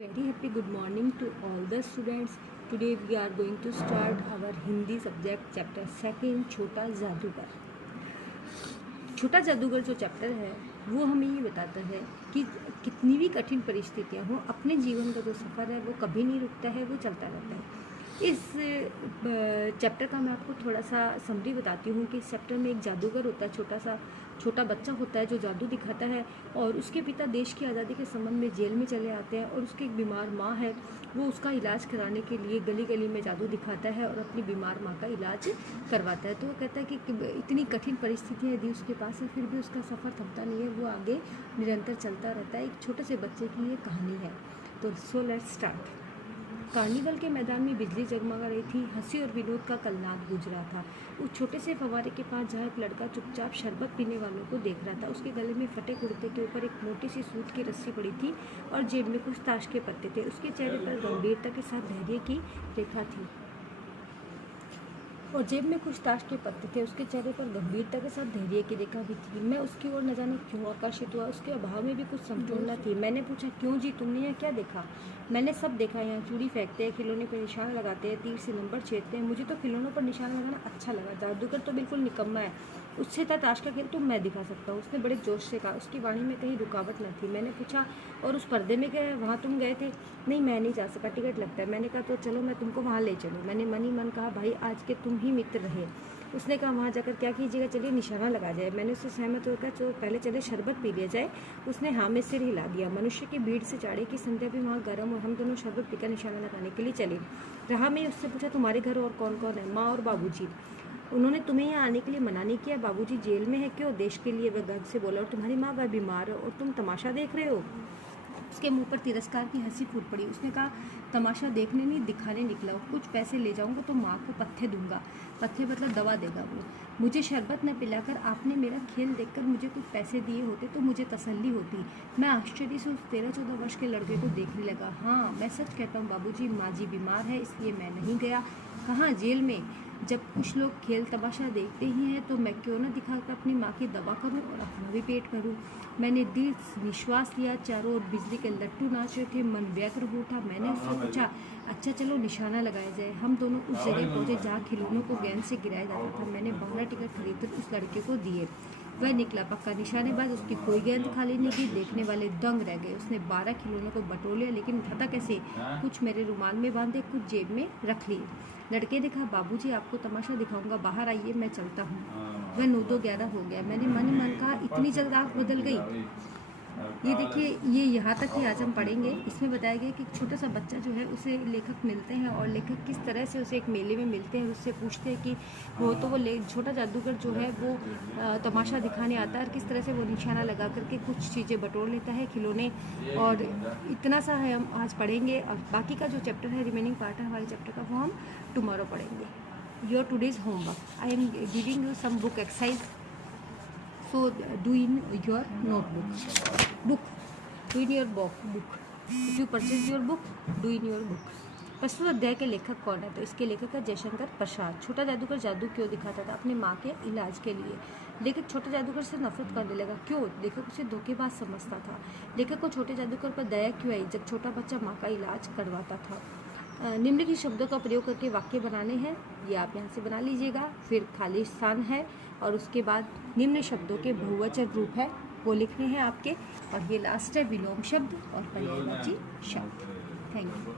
Very happy good morning to all the students. Today we are going to start our Hindi subject chapter second छोटा जादूगर। छोटा जादूगर जो chapter है वो हमें ये बताता है कि कितनी भी कठिन परिस्थितियाँ हों, अपने जीवन का जो सफ़र है वो कभी नहीं रुकता है, वो चलता रहता है। इस चैप्टर का मैं आपको थोड़ा सा समरी बताती हूँ कि इस चैप्टर में एक जादूगर होता है, छोटा बच्चा होता है जो जादू दिखाता है, और उसके पिता देश की आज़ादी के संबंध में जेल में चले आते हैं, और उसकी एक बीमार माँ है, वो उसका इलाज कराने के लिए गली गली में जादू दिखाता है और अपनी बीमार माँ का इलाज करवाता है। तो वो कहता है कि इतनी कठिन परिस्थितियाँ यदि उसके पास है फिर भी उसका सफ़र थमता नहीं है, वो आगे निरंतर चलता रहता है। एक छोटे से बच्चे की ये कहानी है। तो सो लेट्स स्टार्ट। कार्निवल के मैदान में बिजली जगमगा रही थी। हंसी और विनोद का कलनाद गूंज रहा था। उस छोटे से फव्वारे के पास जहाँ एक लड़का चुपचाप शरबत पीने वालों को देख रहा था। उसके गले में फटे कुर्ते के ऊपर एक मोटी सी सूत की रस्सी पड़ी थी और जेब में कुछ ताश के पत्ते थे। उसके चेहरे पर गंभीरता के साथ धैर्य की रेखा थी और जेब में कुछ ताश के पत्ते थे। उसके चेहरे पर गंभीरता के साथ धैर्य की रेखा भी थी। मैं उसकी ओर न जाने क्यों आकर्षित हुआ। उसके अभाव में भी कुछ समझौना थी। मैंने पूछा, क्यों जी, तुमने यहाँ क्या देखा? मैंने सब देखा। यहाँ चूड़ी फेंकते हैं, खिलौने पर निशाना लगाते हैं, तीर से नंबर छेदते हैं। मुझे तो खिलौनों पर निशाना लगाना अच्छा लगा। जादूगर तो बिल्कुल निकम्मा है, उससे था ताश का खेल तो मैं दिखा सकता हूँ, उसने बड़े जोश से कहा। उसकी वाणी में कहीं रुकावट न थी। मैंने पूछा, और उस पर्दे में क्या है? वहाँ तुम गए थे? नहीं, मैं नहीं जा सका, टिकट लगता है। मैंने कहा, तो चलो मैं तुमको वहाँ ले चलूँ। मैंने मन ही मन कहा, भाई आज के तुम ही मित्र रहे। उसने कहा, वहाँ जाकर क्या कीजिएगा? चलिए निशाना लगा जाए। मैंने उससे सहमत होकर तो पहले चले शरबत पी लिया जाए। उसने हाँ में सिर हिला दिया। मनुष्य की भीड़ से चाड़े की संध्या भी वहाँ गर्म, और हम दोनों शरबत पीकर निशाना लगाने के लिए चले। रहा मैं उससे पूछा, तुम्हारे घर और कौन कौन है? माँ और बाबूजी। उन्होंने तुम्हें यहाँ आने के लिए मना नहीं किया? बाबूजी जेल में है। क्यों? देश के लिए, वह गर्व से बोला। और तुम्हारी माँ वह बीमार है और तुम तमाशा देख रहे हो? उसके मुंह पर तिरस्कार की हंसी फूट पड़ी। उसने कहा, तमाशा देखने नहीं, दिखाने निकला हूँ। कुछ पैसे ले जाऊँगा तो माँ को पत्थे दूंगा। पत्थे मतलब दवा देगा वो। मुझे शरबत न पिलाकर आपने मेरा खेल देखकर मुझे कुछ पैसे दिए होते तो मुझे तसल्ली होती। मैं आश्चर्य से उस 13-14 वर्ष के लड़के को देखने लगा। हाँ, मैं सच कहता हूँ बाबूजी, माँ जी बीमार है इसलिए मैं नहीं गया। कहाँ? जेल में। जब कुछ लोग खेल तमाशा देखते ही हैं तो मैं क्यों न दिखाकर अपनी माँ की दवा करूं और अपना भी पेट भरूं। मैंने दीर्घ निश्वास लिया। चारों ओर बिजली के लट्टू नाच रहे थे। मन व्यग्र हो उठा। मैंने उससे पूछा, अच्छा चलो निशाना लगाया जाए। हम दोनों उस जगह पहुंचे जहाँ खिलौनों को गेंद से गिराया जाता था। मैंने 12 टिकट खरीदकर उस लड़के को दिए। वह निकला पक्का निशानेबाज। उसकी कोई गेंद खाली नहीं की। देखने वाले दंग रह गए। उसने 12 खिलौनों को बटोर लिया, लेकिन उठाता कैसे? कुछ मेरे रुमाल में बांधे, कुछ जेब में रख लिए। लड़के ने कहा, बाबूजी आपको तमाशा दिखाऊंगा, बाहर आइए, मैं चलता हूँ। वह 9-2-11 हो गया। मैंने मन ही मन कहा, इतनी जल्द आँख बदल गई। ये देखिए, ये यहाँ तक ही आज हम पढ़ेंगे। इसमें बताया गया कि एक छोटा सा बच्चा जो है उसे लेखक मिलते हैं और लेखक किस तरह से उसे एक मेले में मिलते हैं। उससे पूछते हैं कि वो छोटा जादूगर जो है वो तमाशा दिखाने आता है और किस तरह से वो निशाना लगा करके कुछ चीज़ें बटोर लेता है, खिलौने। और इतना सा है हम आज पढ़ेंगे, और बाकी का जो चैप्टर है, रिमेनिंग पार्ट है हमारे चैप्टर का, वो हम टुमारो पढ़ेंगे। Your today's homework, I am giving you some book exercise, so do in your book, do in your book, if you purchase your book, do in your book। प्रस्तुत अध्याय के लेखक कौन है? तो इसके लेखक है जयशंकर प्रसाद। छोटा जादूगर जादू क्यों दिखाता था? अपने माँ के इलाज के लिए। लेखक छोटे जादूगर से नफरत करने लगा। क्यों? लेखक उसे धोखेबाज समझता था। लेखक को छोटे जादूगर पर दया क्यों आई? जब छोटा बच्चा माँ का इलाज करवाता था। निम्नलिखित शब्दों का प्रयोग करके वाक्य बनाने हैं, ये आप यहाँ से बना लीजिएगा। फिर खाली स्थान है और उसके बाद निम्न शब्दों के बहुवचन रूप है वो लिखने हैं आपके, और ये लास्ट है विलोम शब्द और पर्यायवाची शब्द। Thank you.